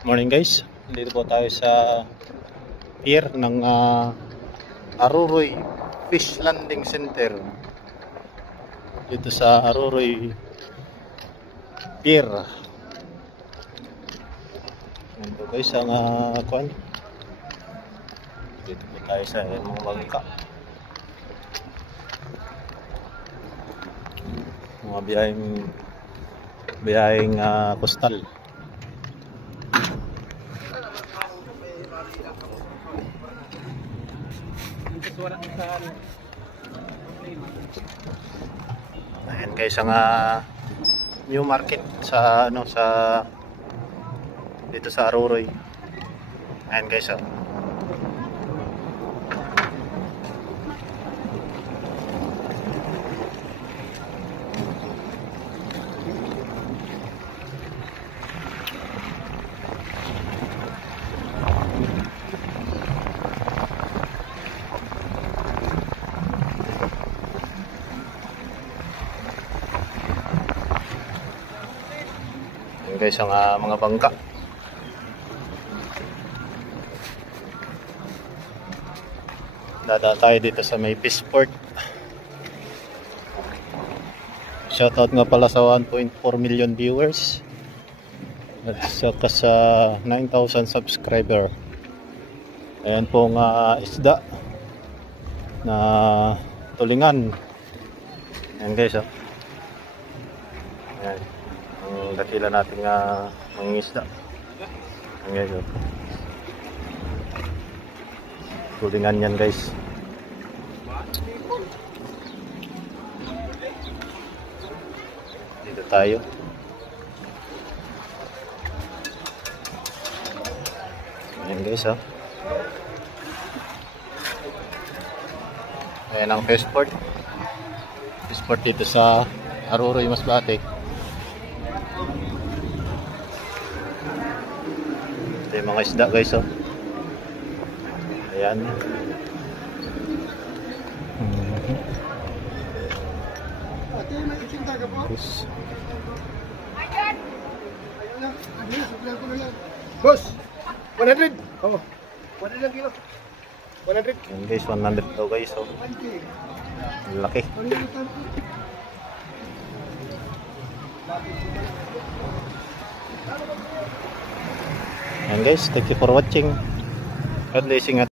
Morning guys, dito po tayo sa pier ng Aruroy Fish Landing Center. Dito sa Aruroy Pier. Yan po guys ang kwan. Dito po tayo sa mga bangka. Mga biyaheng coastal. Ayan guys ang new market sa dito sa Aruroy. Ayan guys guys ang mga bangka. Dada tayo dito sa may Peaceport. Shoutout nga pala sa 1.4 million viewers at saka sa 9,000 subscriber. Ayan pong isda na tulingan. Ayan guys ayan ang dakila nating mangingisda. Ayan guys tulingan yan guys. Dito tayo. Ayan guys ayan ang Peaceport dito sa Aruroy, Masbate. Ito yung mga isda guys ayan. Boss, 100. Oh, 100 kilo. 100. Ayan guys, 100 daw guys laki. Ayan guys, thank you for watching. God bless.